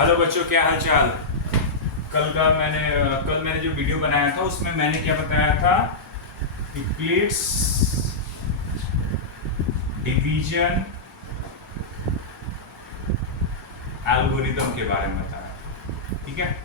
Hello बच्चों, क्या हाल चाल। कल मैंने जो वीडियो बनाया था उसमें मैंने क्या बताया था, यूक्लिड्स डिवीजन एल्गोरिथम के बारे में बताया, ठीक है।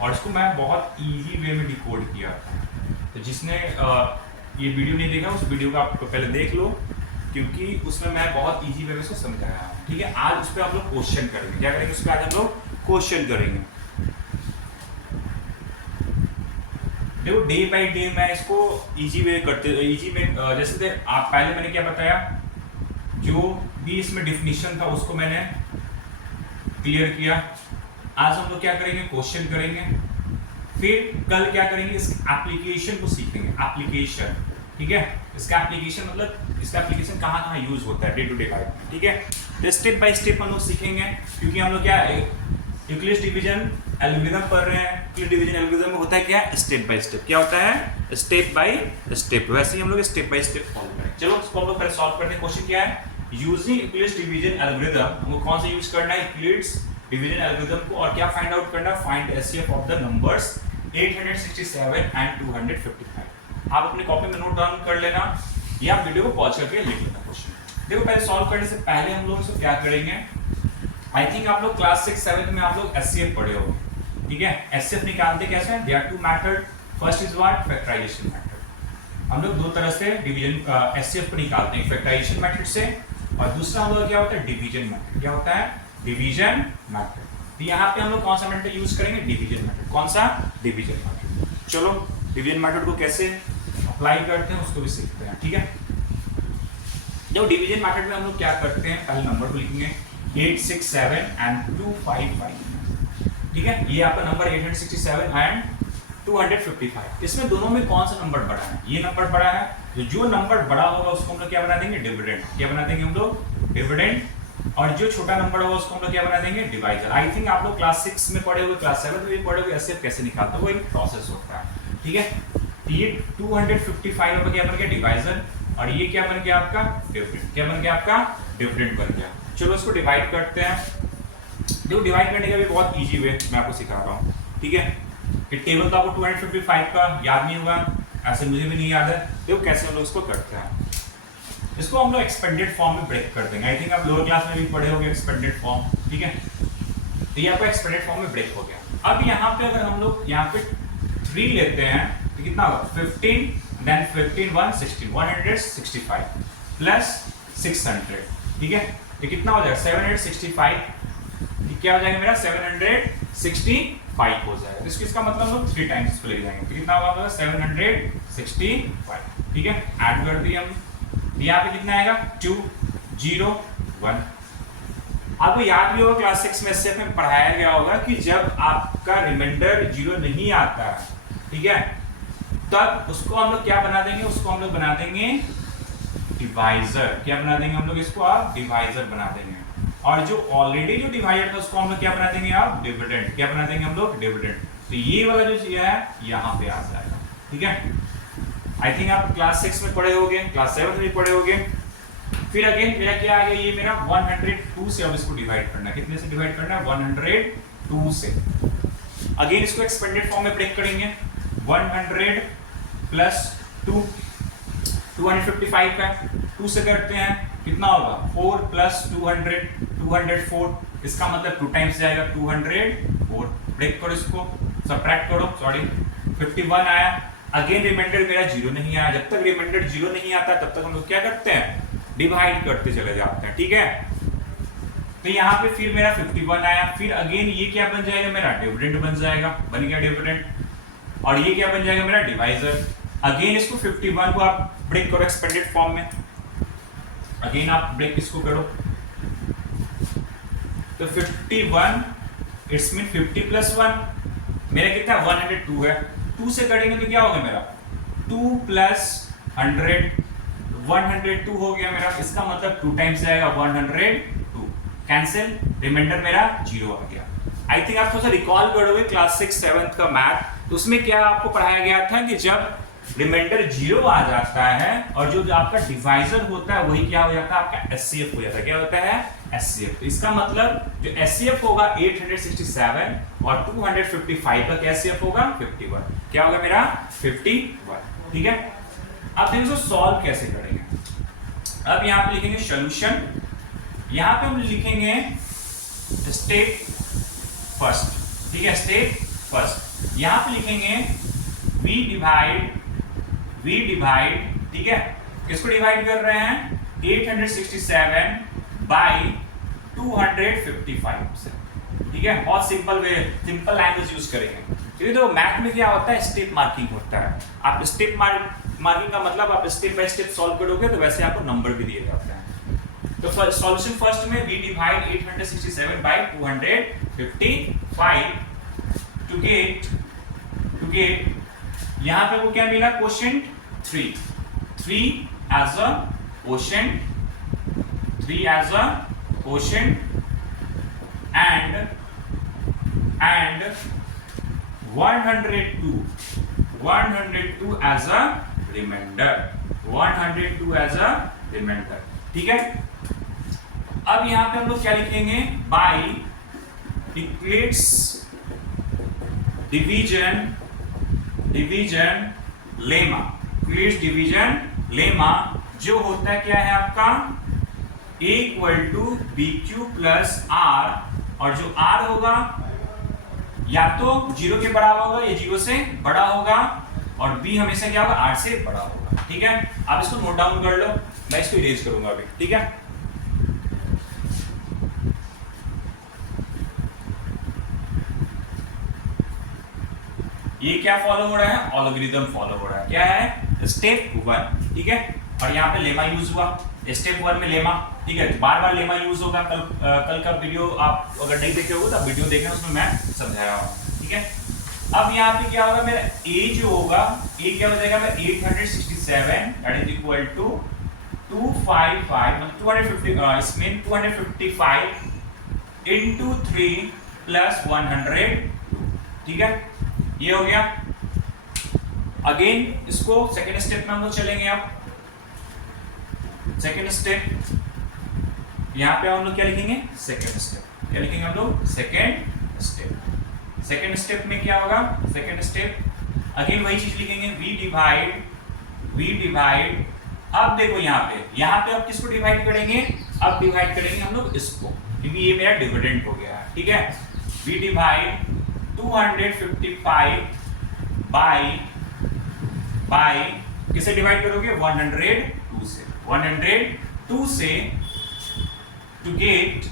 और इसको मैं बहुत इजी वे में डिकोड किया था। तो जिसने ये वीडियो नहीं देखा उस वीडियो को आप पहले देख लो, क्योंकि उसमें मैं बहुत इजी वे में उसको समझाया हूँ, ठीक है। आज उस पर आप लोग क्वेश्चन करेंगे। क्या करेंगे उस पर? आज हम लोग क्वेश्चन करेंगे। देखो, डे बाय डे मैं इसको इजी वे जैसे आप पहले मैंने क्या बताया, जो भी इसमें डिफिनीशन था उसको मैंने क्लियर किया। आज हम लोग क्या करेंगे, क्वेश्चन करेंगे। फिर कल क्या करेंगे, इस एप्लीकेशन को सीखेंगे। एप्लीकेशन, ठीक है। इसका एप्लीकेशन मतलब इसका एप्लीकेशन कहाँ कहाँ यूज होता है डे टू डे लाइफ में, ठीक है। तो स्टेप बाय स्टेप हम लोग सीखेंगे, क्योंकि हम लोग क्या यूक्लिड्स डिवीजन एल्गोरिथम पढ़ रहे हैं। यूक्लिड्स डिवीजन एल्गोरिथम में होता है क्या, स्टेप बाय स्टेप। क्या होता है, स्टेप बाय स्टेप। वैसे ही हम लोग स्टेप बाय स्टेप फॉलो करेंगे। चलो इसको हम लोग पहले सॉल्व करते हैं। क्वेश्चन क्या है, यूजिंग यूक्लिड्स डिवीजन एल्गोरिथम। हमको कौन सा यूज करना है, यूक्लिड्स डिवीजन एल्गोरिथम को। और क्या फाइंड आउट करना है, find HCF of the numbers 867 and 255। आप अपने कॉपी में नोट डाउन कर लेना या वीडियो को पॉज करके लिख लेना क्वेश्चन। देखो, पहले सॉल्व करने से पहले हम लोग इसको क्या करेंगे, आई थिंक आप लोग क्लास 6-7 में आप लोग एचसीएफ पढ़े हो, ठीक है। एचसीएफ निकालते कैसे हैं, there are two method. First is what, factorization method. हम लोग दो तरह से डिवीजन एचसीएफ को निकालते हैं, फैक्टराइजेशन मेथड से, और दूसरा हम लोग क्या होता है, डिवीजन मेथड। क्या होता है, डिवीजन मेथड। तो यहाँ पे हम लोग कौन सा मेथड यूज करेंगे, डिवीजन मेथड। कौन सा, डिवीजन मेथड। चलो डिवीजन मेथड को कैसे अप्लाई करते हैं उसको भी सीखते हैं, ठीक है। जब डिवीजन मेथड में हम लोग क्या करते हैं, पहले नंबर को लिखेंगे 867 एंड 255, ठीक है। ये आपका नंबर 867 एंड 255। इसमें दोनों में कौन सा नंबर बड़ा है, ये नंबर बड़ा है। तो जो नंबर बड़ा होगा उसको हम लोग क्या बना देंगे, डिविडेंड। क्या बना देंगे हम लोग, डिविडेंड। और जो छोटा नंबर होगा उसको हम लोग क्या बना देंगे, डिवाइजर। आई थिंक आप लोग क्लास 6 में पढ़े हुए, क्लास 7 में भी पढ़े हुए, ऐसे कैसे निकालते हो, वो एक प्रोसेस होता है, ठीक है। ये 255 का क्या बन गया, डिवाइजर। और ये क्या बन गया आपका, डिविडेंड। क्या बन गया आपका, डिविडेंड बन गया। चलो इसको डिवाइड करते हैं। देखो, डिवाइड करने का भी बहुत इजी वे मैं आपको सिखा रहा हूँ, ठीक है। ये टेबल तो आपको 255 का याद नहीं होगा, ऐसे मुझे भी नहीं याद है। देखो कैसे हम लोग इसको करते हैं। इसको हम लोग एक्सपेंडेड फॉर्म में ब्रेक कर देंगे। आई थिंक आप लोअर क्लास में भी पढ़े होंगे एक्सपेंडेड फॉर्म, ठीक है। तो ये आपका एक्सपेंडेड फॉर्म में ब्रेक हो गया। अब यहाँ पे अगर हम लोग यहाँ पे 3 लेते हैं तो कितना होगा, 15, देन 15 1 16, 165 प्लस 600, ठीक है। ये कितना हो जाएगा, 765। क्या हो जाएगा मेरा, 765 हो जाएगा। तो इसका मतलब हम लोग 3 टाइम्स इसको ले जाएंगे। तो कितना होगा, 765, ठीक है। ऐड कर दिए हम। यहाँ पे कितना आएगा, 2 0 1। आपको याद भी होगा क्लास 6 में एचसीएफ में पढ़ाया गया होगा कि जब आपका रिमाइंडर 0 नहीं आता है, ठीक है, तब उसको हम लोग क्या बना देंगे, उसको हम लोग बना देंगे डिवाइजर। क्या बना देंगे हम लोग, इसको आप डिवाइजर बना देंगे। और जो ऑलरेडी जो डिवाइजर था उसको हम लोग क्या बना देंगे, आप डिविडेंड। क्या बना देंगे हम लोग, डिविडेंड। तो ये वाला जो चीज है यहाँ पे आ जाएगा, ठीक है। आई थिंक आप क्लास 6 में पढ़े होंगे, क्लास 7 में भी पढ़े होंगे। फिर अगेन मेरा क्या आ गया, ये मेरा 102 से अब इसको डिवाइड करना है। कितने से डिवाइड करना है, 102 से। अगेन इसको एक्सपेंडेड फॉर्म में ब्रेक करेंगे। 100 प्लस 2, 255 का 2 से करते हैं, कितना होगा, 4 प्लस 200, 204। इसका मतलब 2 टाइम्स जाएगा, 204। ब्रेक करो, इसको सबट्रैक्ट करो, सॉरी 51 आया। अगेन रिमाइंडर मेरा 0 नहीं आया। जब तक रिमाइंडर 0 नहीं आता तब तक हम लोग क्या करते हैं, डिवाइड करते चले जाते हैं, ठीक है। तो यहाँ पे फिर मेरा 51 आया। फिर अगेन ये क्या बन जाएगा, मेरा डिविडेंड बन जाएगा, बन गया डिविडेंड। और ये क्या बन जाएगा, मेरा डिवाइजर। अगेन इसको 51 को आप ब्रेक करो एक्सपेंडेड फॉर्म में। अगेन आप ब्रेक इसको करो, तो 51 इट्स मीन 50 प्लस 1 मेरा कितना, 102 है। 2 से करेंगे तो क्या होगा मेरा, 2 प्लस 100, 102 हो गया मेरा। इसका मतलब 2 टाइम्स जाएगा, 102 कैंसिल, रिमाइंडर मेरा 0 आ गया। आई थिंक आप थोड़ा सा रिकॉल करोगे क्लास 6-7 का मैथ, तो उसमें क्या आपको पढ़ाया गया था कि जब रिमाइंडर 0 आ जाता है और जो आपका डिवाइजर होता है वही क्या हो जाता है, आपका एचसीएफ हो जाता है। क्या होता है, एचसीएफ। तो इसका मतलब जो एचसीएफ होगा 867 और 255 का क्या एचसीएफ होगा 51। क्या होगा मेरा 51। ठीक है, अब देखो सॉल्व कैसे करेंगे। अब यहाँ पे लिखेंगे सॉल्यूशन, यहाँ पे हम लिखेंगे स्टेप फर्स्ट। ठीक है, स्टेप फर्स्ट यहाँ पे लिखेंगे v डिवाइड, ठीक है, किसको डिवाइड कर रहे हैं 867 बाई 255 से। ठीक है, बहुत simple way, simple language use करेंगे। क्योंकि तो मैथ में क्या होता है स्टेप मार्किंग होता है। आप स्टेप मार्किंग का मतलब आप स्टेप बाय स्टेप सॉल्व करोगे तो वैसे आपको नंबर भी दिए जाते हैं। तो सॉल्यूशन फर्स्ट में v divide 867 by 255 to get यहाँ पे वो क्या मिला quotient 3 as a quotient, 3 as a quotient and 102 as a remainder, 102 as a remainder। ठीक है, अब यहां पे हम लोग क्या लिखेंगे by Euclid's division lemma, Euclid's division lemma जो होता है क्या है आपका a = bq + r, और जो r होगा या तो 0 के बराबर होगा या 0 से बड़ा होगा, और b हमेशा क्या होगा r से बड़ा होगा। ठीक है, आप इसको नोट डाउन कर लो, मैं इसको इरेज करूंगा अभी। ठीक है, ये क्या फॉलो हो रहा है अलगोरिथम फॉलो हो रहा है। क्या है स्टेप 1। ठीक है, और यहाँ पे लेमा यूज हुआ स्टेप 1 में लेमा। ठीक है, बार बार लेमा यूज होगा। कल का वीडियो आप अगर नहीं देखे होगे तो वीडियो देखना, उसमें मैं समझाया हूँ। ठीक है, अब यहाँ पे क्या होगा मेरा a जो होगा a क्या हो जाएगा 867 दैट इज इक्वल टू 255 मतलब 250 इसमें 255 into 3 + 102। ठीक है, ये हो गया। अगेन इसको सेकेंड स्टेप में हम लोग चलेंगे। अब सेकेंड स्टेप यहाँ पे हम लोग क्या लिखेंगे सेकेंड स्टेप, क्या लिखेंगे हम लोग सेकेंड स्टेप में क्या होगा सेकेंड स्टेप अगेन वही चीज लिखेंगे v डिवाइड। अब देखो यहाँ पे अब किसको डिवाइड करेंगे, अब डिवाइड करेंगे हम लोग इसको, क्योंकि ये मेरा डिविडेंड हो गया है। ठीक है, v डिवाइड 255 बाय किसे डिवाइड करोगे 102 से टू गेट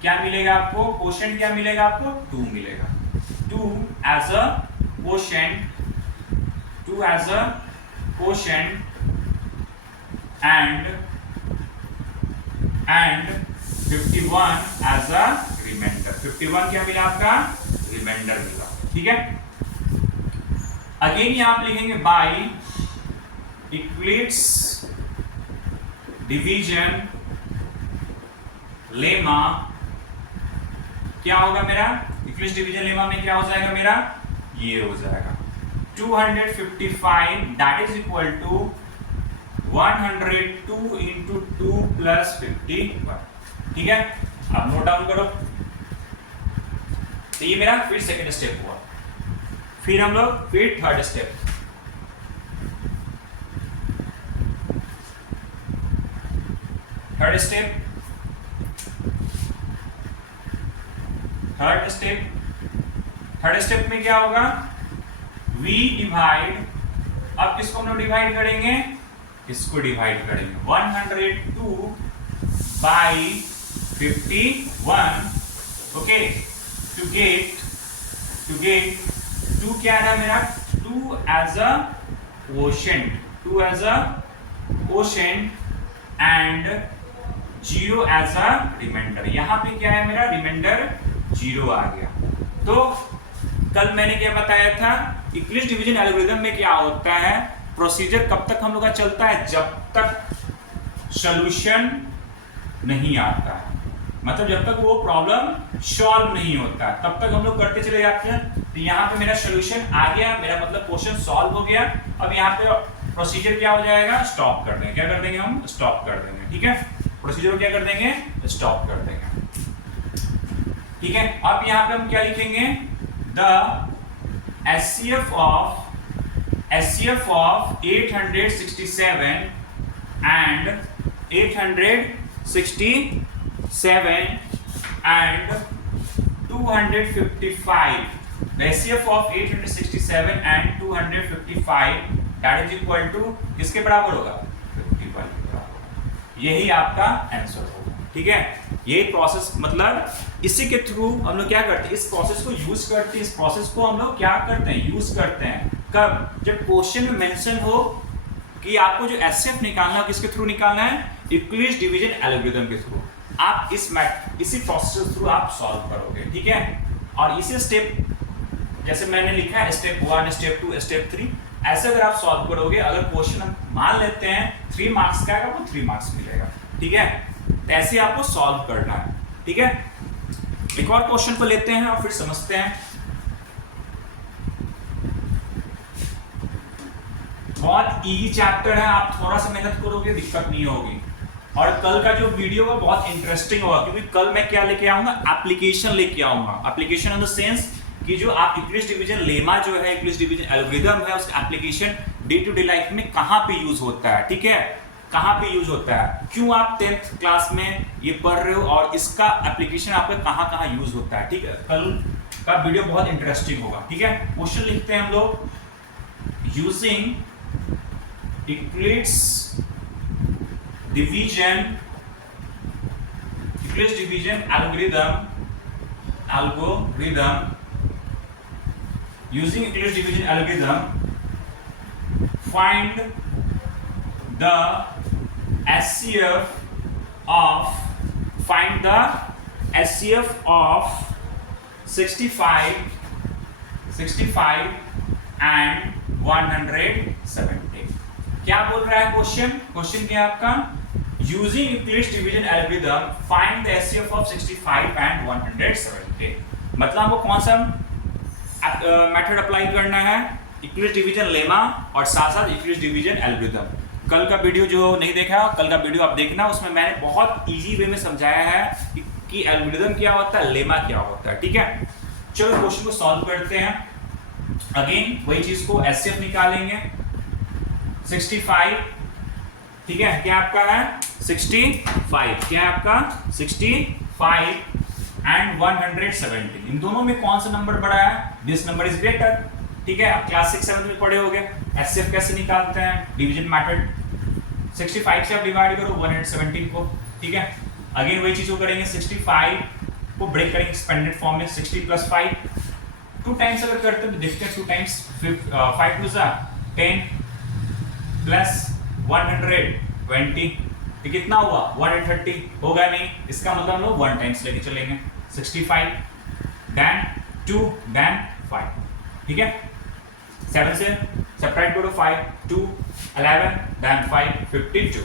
क्या मिलेगा आपको क्वोशिएंट, क्या मिलेगा आपको 2 मिलेगा। 2 as a quotient and 51 as a remainder। 51 क्या मिला आपका रिमाइंडर मिला। ठीक है, अगेन यहां आप लिखेंगे बाय इक्लिप्स डिवीजन लेमा। क्या होगा मेरा इक्लिप्स डिवीजन लेमा में क्या हो जाएगा मेरा ये हो जाएगा 255 that is equal to 102 into 2 + 51। ठीक है, अब नोट डाउन करो। तो ये मेरा फिर सेकेंड स्टेप हुआ। फिर हम लोग फिर थर्ड स्टेप थर्ड स्टेप में क्या होगा v डिवाइड। अब किसको हम लोग डिवाइड करेंगे, इसको डिवाइड करेंगे 102 बाय 51। ओके, टू गेट 2 क्या है मेरा 2 as a quotient and 0 as a remainder। यहाँ पे क्या है मेरा रिमाइंडर 0 आ गया। तो कल मैंने क्या बताया था इक्लिप्स डिवीजन एल्गोरिथम में क्या होता है, प्रोसीजर कब तक हम लोग का चलता है जब तक सॉल्यूशन नहीं आता है, मतलब जब तक वो प्रॉब्लम सॉल्व नहीं होता है तब तक हम लोग करते चले जाते हैं। तो यहाँ पे मेरा सॉल्यूशन आ गया, मेरा मतलब क्वेश्चन सॉल्व हो गया। अब यहाँ पे प्रोसीजर क्या हो जाएगा स्टॉप कर देंगे। क्या कर देंगे हम स्टॉप कर देंगे। ठीक है, प्रोसीजर क्या कर देंगे स्टॉप कर देंगे। ठीक है, अब यहाँ पे हम क्या लिखेंगे, the HCF of 867 and 255, the HCF of 867 and 255 that is equal to किसके बराबर होगा, 51 के बराबर होगा। यही आपका आंसर होगा। ठीक है, ये प्रोसेस मतलब इसी के थ्रू हम लोग क्या करते हैं, इस प्रोसेस को यूज करते हैं। इस प्रोसेस को हम लोग क्या करते हैं, यूज करते हैं कब, जब क्वेश्चन में मेंशन हो कि आपको जो एचसीएफ निकालना है किसके थ्रू निकालना है, यूक्लिड डिवीजन एल्गोरिथम के थ्रू। आप इसी प्रोसेस के थ्रू आप सॉल्व करोगे। ठीक है, और इसी स्टेप जैसे मैंने लिखा है स्टेप 1, स्टेप 2, स्टेप 3, ऐसे अगर आप सॉल्व करोगे, अगर क्वेश्चन हम मान लेते हैं 3 मार्क्स का है, आपको 3 मार्क्स मिलेगा। ठीक है, तो ऐसे आपको सॉल्व करना है। ठीक है, एक और क्वेश्चन को लेते हैं और फिर समझते हैं। बहुत इजी चैप्टर है, आप थोड़ा सा मेहनत करोगे दिक्कत नहीं होगी। और कल का जो वीडियो है बहुत इंटरेस्टिंग होगा, क्योंकि कल मैं क्या लेके आऊंगा, एप्लीकेशन लेके आऊंगा। एप्लीकेशन इन द सेंस कि जो आप यूक्लिड डिवीजन लेमा जो है, यूक्लिड डिवीजन एल्गोरिथम है, उसका application day to day life में कहां पे यूज होता है। ठीक है, कहां पे यूज होता है, क्यों आप 10th क्लास में ये पढ़ रहे हो और इसका एप्लीकेशन आपका कहां यूज होता है। ठीक है, कल का वीडियो बहुत इंटरेस्टिंग होगा। ठीक है, क्वेश्चन लिखते हैं हम लोग, using Euclid's division algorithm using Euclid's division algorithm, find the HCF of 65 and 170। क्या बोल रहा है क्वेश्चन क्या है आपका, using Euclid's division algorithm find the HCF of 65 and 170। मतलब हमको कौन सा मेथड अप्लाई करना है, यूक्लिड्स डिवीजन लेमा और साथ साथ यूक्लिड्स डिवीजन एल्गोरिथम। कल का वीडियो जो नहीं देखा, कल का वीडियो आप देखना, उसमें मैंने बहुत इजी वे में समझाया है कि एल्गोरिथम क्या होता है, लेमा क्या होता है। ठीक है, चलो क्वेश्चन को सॉल्व करते हैं। अगेन वही चीज को HCF निकालेंगे 65। ठीक है, क्या आपका है 65, क्या है आपका 65 एंड 170। इन दोनों में कौन सा नंबर बड़ा है, दिस नंबर इज ग्रेटर। ठीक है, आप क्लास 6-7 में पढ़े होगे HCF कैसे निकालते हैं, डिवीजन मेथड। 65 से आप डिवाइड करो 170 को। ठीक है, अगेन वही चीज को करेंगे, 65 को ब्रेक करेंगे एक्सपेंडेड फॉर्म में, 60 + 5 2 टाइम्स अगर करते हैं तो देखते हैं 2 टाइम्स 5 2 10 प्लस 120, ये कितना हुआ 130, होगा नहीं, इसका मतलब हम लोग 1 टाइम्स लेके चलेंगे 65 देन 2 देन 5। ठीक है, 7 से सेपरेट करो 5 2 11 देन 5 52।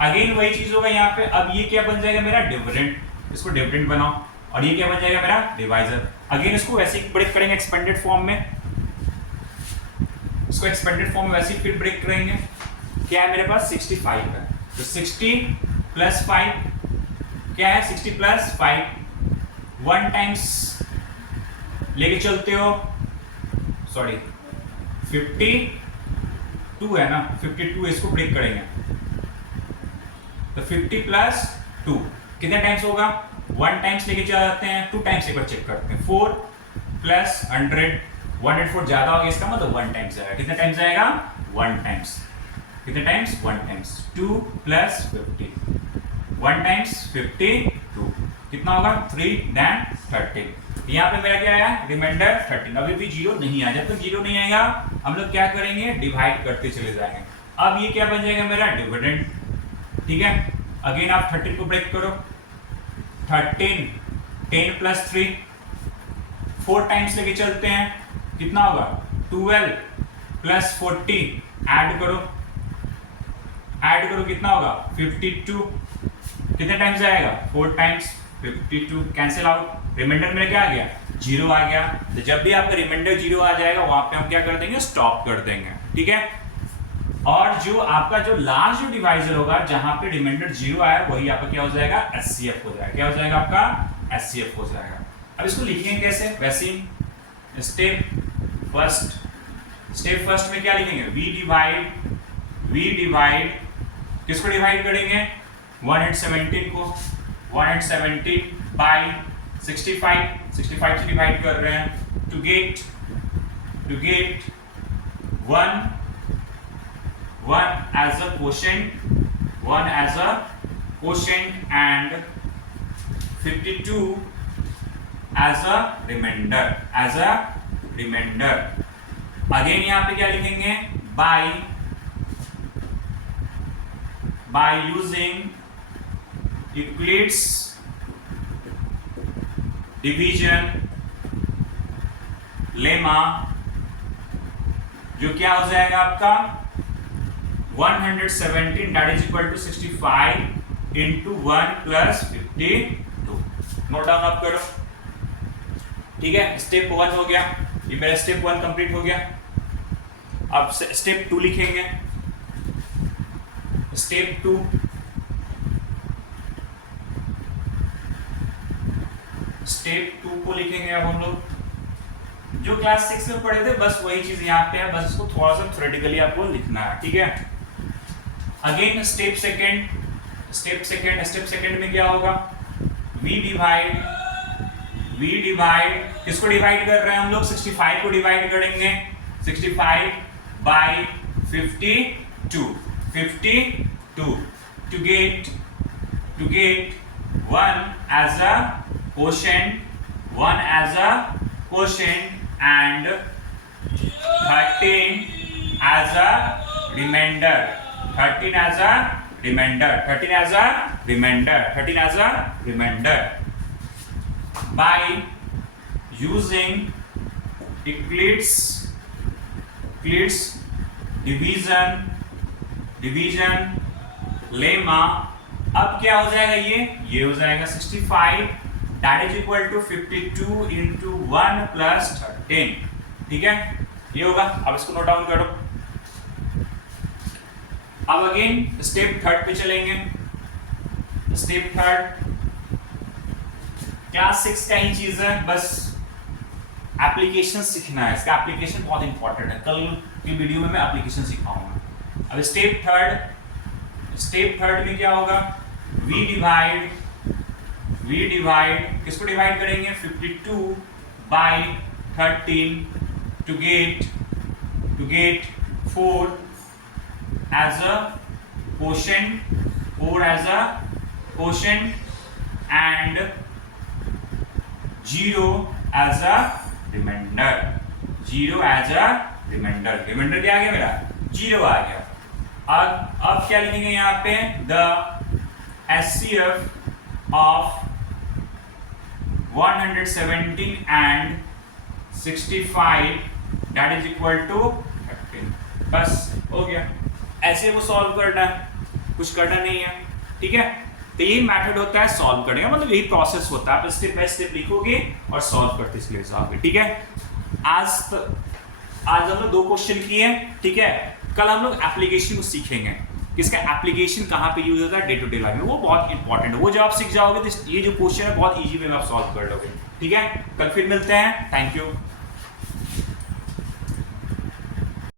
अगेन वही चीज होगा यहाँ पे। अब ये क्या बन जाएगा मेरा डिविडेंड, इसको डिविडेंड बनाओ, और ये क्या बन जाएगा मेरा डिवाइजर। अगेन इसको वैसे ही ब्रेक करेंगे एक्सपेंडेड फॉर्म में, इसको एक्सपेंडेड फॉर्म में वैसे ही फिर ब्रेक करेंगे। क्या है मेरे पास 65 है, तो 60 + 5 क्या है 60 + 5 1 टाइम्स लेके चलते हो, सॉरी 52 है ना, 52 इसको ब्रेक करेंगे तो 50 + 2 कितने टाइम्स होगा, 1 टाइम्स लेके जाते हैं, 2 टाइम्स एक बार चेक करते हैं, 4 + 100 104 ज्यादा हो गया, इसका मतलब 1 टाइम्स आएगा। कितने टाइम्स आएगा 1 टाइम्स, कितने टाइम्स 1 टाइम्स 2 + 50 1 टाइम्स 52 कितना होगा 3 देन 13। यहाँ पे मेरा क्या आया रिमाइंडर 13। अभी भी 0 नहीं आया, जब तक 0 नहीं आएगा हम लोग क्या करेंगे डिवाइड करते चले जाएंगे। अब ये क्या बन जाएगा मेरा डिविडेंड। ठीक है, अगेन आप 13 को ब्रेक करो, 13 10 + 3 4 टाइम्स लेके चलते हैं, कितना होगा 12 + 40 ऐड करो कितना होगा 52 कितने टाइम्स आएगा 4 टाइम्स 52 कैंसिल आउट, रिमाइंडर में क्या आ गया 0 आ गया। तो जब भी आपका रिमाइंडर 0 आ जाएगा वहां पे हम क्या कर देंगे स्टॉप कर देंगे। ठीक है, और जो आपका जो लास्ट जो डिवाइजर होगा जहां पे रिमाइंडर 0 आया वही आपका क्या हो जाएगा HCF हो जाएगा। क्या हो जाएगा आपका HCF हो जाएगा। अब इसको लिखेंगे कैसे, वैसे ही स्टेप फर्स्ट में क्या लिखेंगे, वी डिवाइड किसको डिवाइड करेंगे, 117 को, 117 बाय 65 से डिवाइड कर रहे हैं to get one as a quotient and 52 as a remainder again यहाँ पे क्या लिखेंगे, by using Euclid's division lemma, जो क्या हो जाएगा आपका 117 that is equal to 65 into 1 plus 52। Note down आप करो, ठीक है। स्टेप 1 हो गया, ये मेरा स्टेप 1 कंप्लीट हो गया। अब स्टेप 2 लिखेंगे, स्टेप 2 को लिखेंगे अब हम लोग जो क्लास 6 में पढ़े थे, बस वही चीज यहाँ पे है, बस इसको थोड़ा सा थ्योरेटिकली आपको लिखना है, ठीक है। अगेन स्टेप सेकंड में क्या होगा, वी डिवाइड किसको डिवाइड कर रहे हैं हम लोग, 65 को डिवाइड करेंगे, 65 bye 52 to get 1 as a quotient and 13 as a remainder by using Euclid's division lemma। अब क्या हो जाएगा, ये हो जाएगा 65 that is equal to 52 into 1 plus 13, ठीक है, ये होगा। अब इसको नोट डाउन करो। अब अगेन स्टेप 3 पे चलेंगे। स्टेप 3 क्लास 6 का ही चीज है, बस एप्लीकेशन सीखना है, इसका एप्लीकेशन बहुत इंपॉर्टेंट है, कल की वीडियो में मैं एप्लीकेशन सिखाऊंगा। अब स्टेप 3 में क्या होगा, वी डिवाइड किसको डिवाइड करेंगे, 52 bye 13 to get 4 as a quotient and 0 as a remainder। Reminder क्या आ गया मेरा, 0 आ गया। अब क्या लिखेंगे यहाँ पे, the HCF of 117 and 65 that is equal to 13। बस हो गया, ऐसे वो सॉल्व करना है, कुछ करना नहीं है, ठीक है। तो यही मेथड होता है सॉल्व करने का, मतलब यही प्रोसेस होता है, आप स्टेप बाय स्टेप लिखोगे और सॉल्व करते चले जाओगे, ठीक है। आज हम लोग 2 क्वेश्चन किए, ठीक है। कल हम लोग एप्लीकेशन को सीखेंगे, किसका एप्लीकेशन कहाँ पे यूज होता है डे टू डे लाइफ में, वो बहुत इंपॉर्टेंट है। वो जब आप सीख जाओगे तो ये जो क्वेश्चन है बहुत इजी वे में आप सॉल्व कर लोगे, ठीक है। कल फिर मिलते हैं, थैंक यू।